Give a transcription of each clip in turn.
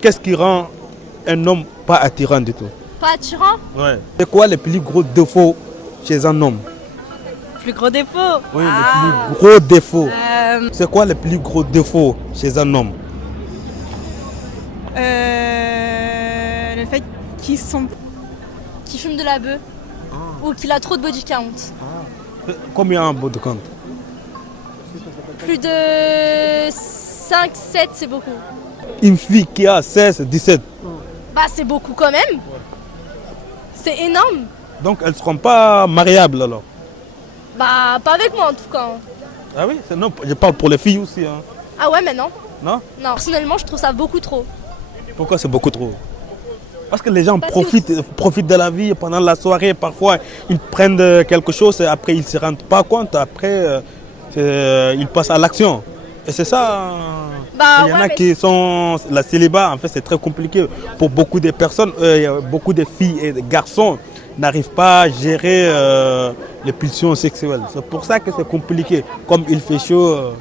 Qu'est-ce qui rend un homme pas attirant du tout? Pas attirant? Ouais. C'est quoi les plus gros défauts chez un homme? Plus gros défaut? Oui, les plus gros défauts. Euh, C'est quoi les plus gros défauts chez un homme? Le fait qu'ils sont... Qui fume de la bœuf. Ou qu'il a trop de body count. Combien en bout de compte? Plus de 5, 7, c'est beaucoup. Une fille qui a 16, 17, Bah c'est beaucoup quand même. C'est énorme. donc elles ne seront pas mariables alors? Bah pas avec moi en tout cas. Ah oui, non, je parle pour les filles aussi. Hein. Ah ouais mais non. Non? Non. Personnellement je trouve ça beaucoup trop. Pourquoi c'est beaucoup trop? Parce que les gens Parce que profitent de la vie pendant la soirée. Parfois, ils prennent quelque chose et après, ils ne se rendent pas compte. Après, ils passent à l'action. Et c'est ça. Bah, Il y en ouais, a mais- qui sont... La célibat, en fait, c'est très compliqué. Pour beaucoup de personnes, beaucoup de filles et de garçons n'arrivent pas à gérer les pulsions sexuelles. C'est pour ça que c'est compliqué. Comme il fait chaud...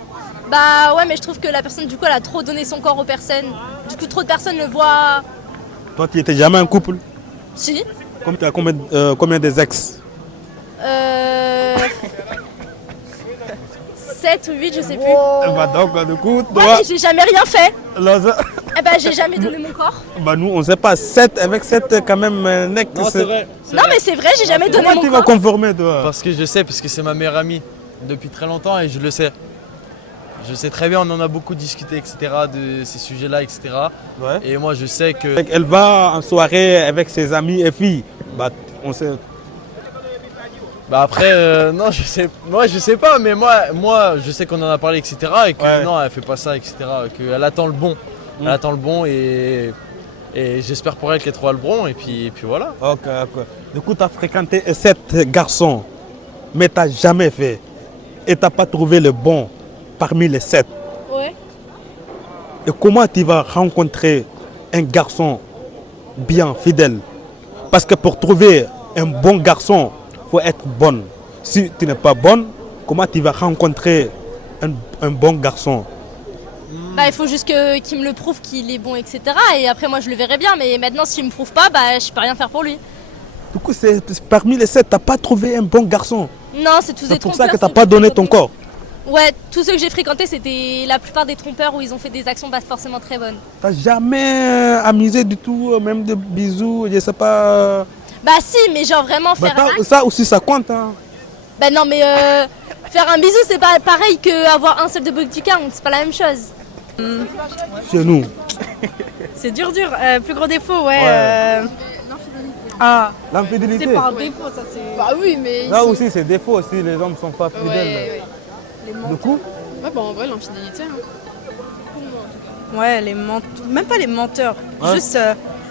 Bah ouais mais je trouve que la personne du coup elle a trop donné son corps aux personnes. Du coup trop de personnes le voient. Toi, tu n'étais jamais en couple? Si. Comme tu as combien des ex? 7 ou 8 je sais plus. Bah donc, du coup, Ouais toi... mais j'ai jamais rien fait. là, ça- Eh ben j'ai jamais donné mon corps. Bah nous on sait pas, 7 avec 7 quand même neck. Non, c'est vrai. Non mais c'est vrai j'ai jamais donné Comment mon tu vas corps. conformer toi? Parce que je sais, parce que c'est ma meilleure amie depuis très longtemps et je le sais. Je sais très bien, on en a beaucoup discuté, etc., de ces sujets-là, etc. Ouais. Et moi, je sais que... Elle va en soirée avec ses amis et filles. Bah on sait. Bah après, non, je sais pas, mais moi, je sais qu'on en a parlé, etc. Et que Ouais. non, elle fait pas ça, etc. Qu'elle attend le bon. Elle attend le bon et j'espère pour elle qu'elle trouvera le bon et puis voilà. Ok, ok. Du coup tu as fréquenté 7 garçons, mais tu n'as jamais fait. Et tu n'as pas trouvé le bon parmi les 7. Ouais. Et comment tu vas rencontrer un garçon bien, fidèle? Parce que pour trouver un bon garçon, il faut être bonne. Si tu n'es pas bonne, comment tu vas rencontrer un bon garçon? Bah il faut juste qu'il me le prouve qu'il est bon etc. Et après moi je le verrai bien mais maintenant s'il me prouve pas bah je peux rien faire pour lui. Du coup, parmi les 7, tu n'as pas trouvé un bon garçon. Non c'est tous des C'est pour trompeurs. ça que tu n'as ceux pas j'ai donné ton fréquentés. corps. Ouais tous ceux que j'ai fréquentés c'était la plupart des trompeurs où ils ont fait des actions pas forcément très bonnes. Tu n'as jamais amusé du tout, même de bisous, je sais pas. Bah si mais genre vraiment Bah, faire un acte. ça aussi, ça compte. Hein. Bah non mais faire un bisou c'est pas pareil qu'avoir un seul de body count, c'est pas la même chose. Chez nous. C'est dur. Plus gros défaut, ouais. Ouais. Ah, L'infidélité. c'est pas un défaut, ça c'est... Bah oui, mais. Là aussi, c'est défaut aussi, les hommes ne sont pas Ouais, fidèles. ouais. Du coup, Ouais, bah en vrai, l'infidélité. Hein. Pour moi, en tout cas. Ouais, même pas les menteurs. Ouais. Juste,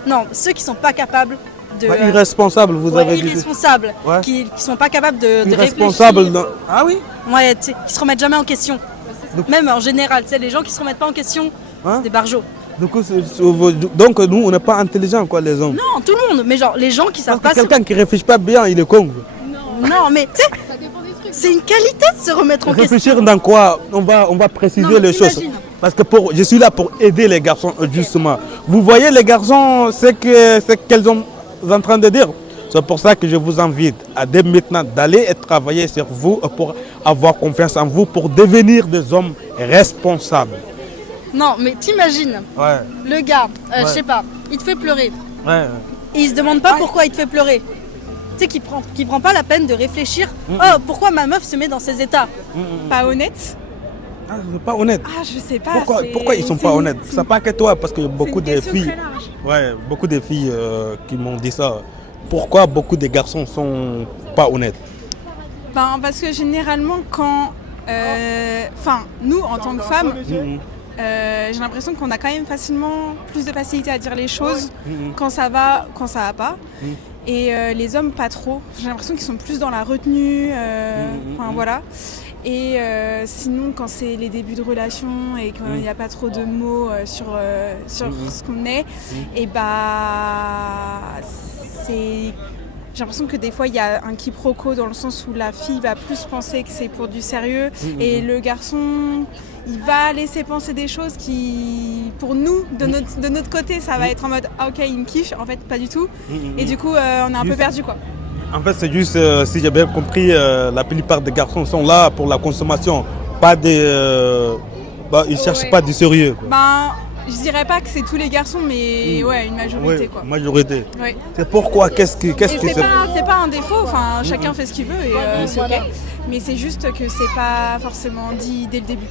non, ceux qui sont pas capables de... bah, irresponsable, vous ouais, avez dit. irresponsables, Ouais. qui sont pas capables de Irresponsable. réfléchir. Ah oui? Ouais, tu sais, qui se remettent jamais en question. Donc- Même en général, tu sais, les gens qui se remettent pas en question, Hein? c'est des barjots. Du coup, donc nous, on n'est pas intelligents, quoi, les hommes. Non, tout le monde, mais genre les gens qui savent Parce pas... que quelqu'un qui réfléchit pas bien, il est con. Non, mais tu sais, Ça dépend des trucs. c'est une qualité de se remettre en question. Réfléchir dans quoi? On va préciser Non, mais les choses. imagine. Parce que je suis là pour aider les garçons, justement. Vous voyez, les garçons, c'est qu'elles sont en train de dire. C'est pour ça que je vous invite à dès maintenant d'aller et travailler sur vous pour avoir confiance en vous, pour devenir des hommes responsables. Non, mais t'imagines, Ouais, le gars, Ouais. je sais pas, il te fait pleurer. ouais. Et il se demande pas pourquoi il te fait pleurer. Tu sais qu'il prend pas la peine de réfléchir. Oh, pourquoi ma meuf se met dans ces états? Pas honnête? Ah, c'est pas honnête. Ah, je sais pas. Pourquoi ils sont pas honnêtes? C'est pas que toi, parce que beaucoup de filles, Très large. ouais, beaucoup de filles qui m'ont dit ça. Pourquoi beaucoup de garçons sont pas honnêtes? Ben, parce que généralement, quand. Enfin, nous, en tant que femmes, j'ai l'impression qu'on a quand même facilement plus de facilité à dire les choses quand ça va pas. Et les hommes, pas trop. J'ai l'impression qu'ils sont plus dans la retenue. Enfin, voilà. Et sinon, quand c'est les débuts de relation et qu'il n'y a pas trop de mots sur ce qu'on est, et bah c'est j'ai l'impression que des fois il y a un quiproquo dans le sens où la fille va plus penser que c'est pour du sérieux et le garçon il va laisser penser des choses qui pour nous de notre côté ça va être en mode ah, ok il me kiffe, en fait pas du tout et du coup on est un peu perdu quoi. En fait, c'est juste, si j'ai bien compris, la plupart des garçons sont là pour la consommation, pas des... ils ne cherchent pas du sérieux. Ben, je dirais pas que c'est tous les garçons, mais ouais, une majorité Oui, quoi. majorité. Ouais. C'est pourquoi, qu'est-ce que C'est pas un défaut, enfin chacun fait ce qu'il veut et c'est ok. Mais c'est juste que c'est pas forcément dit dès le début.